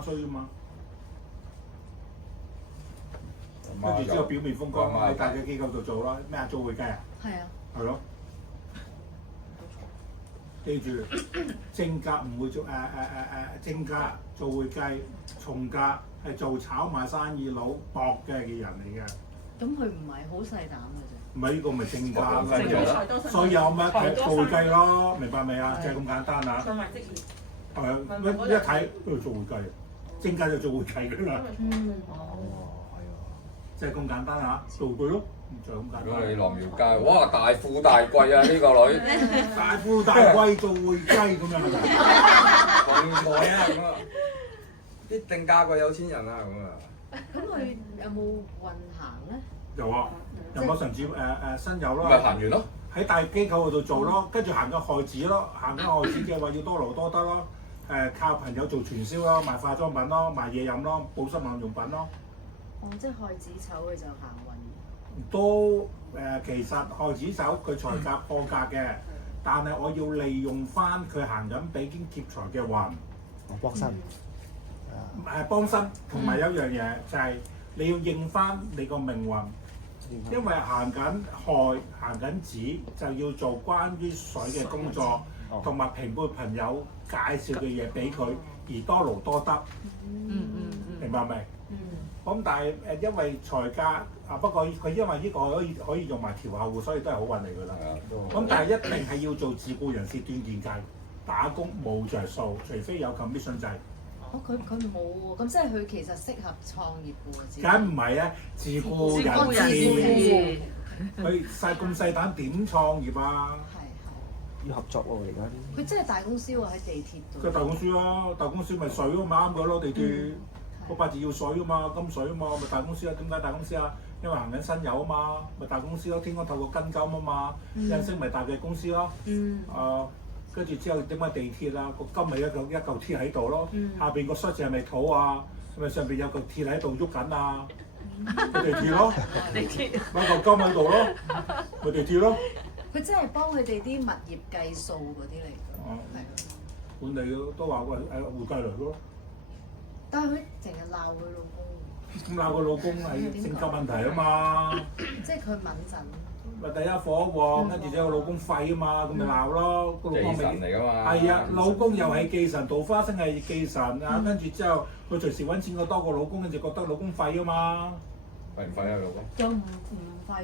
媽衰啊嘛。跟住之後表面風光喺大嘅機構度做啦，咩啊做會計啊？係啊。係咯。記住，正格唔會做正格做會計，從格係做炒賣生意佬搏嘅人嚟嘅。咁佢唔係好細膽嘅啫。唔係呢個咪正格啦，所以有乜係做會計咯，明白未啊？就係咁簡單啊！上埋職業。一睇做會計，正格就做會計㗎啦。就係咁簡單啊！做佢咯，就係咁簡單。如果你落廟街，哇大富大貴啊呢個女，大富大貴做會計咁樣係咪？咁耐啊咁啊，必定嫁個有錢人啊咁啊！咁佢有冇運行咧？有啊，有冇甚至新有咯。咪行完咯，喺大機構嗰度做咯，跟住行個害子咯，行緊害子嘅話要多勞多得咯。靠朋友做傳銷咯，賣化妝品咯，賣嘢飲咯，保濕萬用品咯。哦，即係害子丑佢就行運。都其實害子手佢財格破格嘅，但係我要利用翻佢行緊比肩劫財嘅運。幫身。幫身，同埋有一樣嘢就係你要應翻你個命運，因為行緊害行緊子就要做關於水嘅工作，同埋平輩朋友介紹嘅嘢俾佢，而多勞多得。明白未？咁但係因為財格不過佢因為呢個可以用埋調後戶，所以都係好運嚟㗎啦。咁但係一定係要做自僱人士斷件計，打工冇着數，除非有 commission 制。哦，佢冇喎，咁即係佢其實適合創業喎。梗唔係啊，自僱人士，佢咁細膽點創業啊？係。要合作喎而家啲。佢真係大公司喎，喺地鐵度。即係大公司咯，大公司咪水咯，咪啱佢咯，地鐵。個八字要水啊嘛，金水啊嘛，咪大公司啊？點解大公司啊？因為行緊新油啊嘛，咪大公司咯。天光透過金金啊嘛，印星咪大嘅公司咯。跟住之後點解地鐵啊？個金咪一嚿鐵喺度咯，下邊個塞字係咪土啊？咪上邊有嚿鐵喺度喐緊啊？咪地鐵咯，買嚿金喺度咯，咪地鐵咯。佢真係幫佢哋啲物業計數嗰啲嚟㗎。管理都話喂會計嚟咯。但係佢成日鬧佢老公。咁鬧個老公係性格問題啊嘛。即係佢敏陣。咪第一火旺，跟住之後個老公廢啊嘛，咁咪鬧咯。個老公忌神嚟㗎嘛。係啊，老公又係忌神，桃花星係忌神啊。跟住之後佢隨時揾錢過多過老公，跟住覺得老公廢啊嘛。廢唔廢啊老公？又唔廢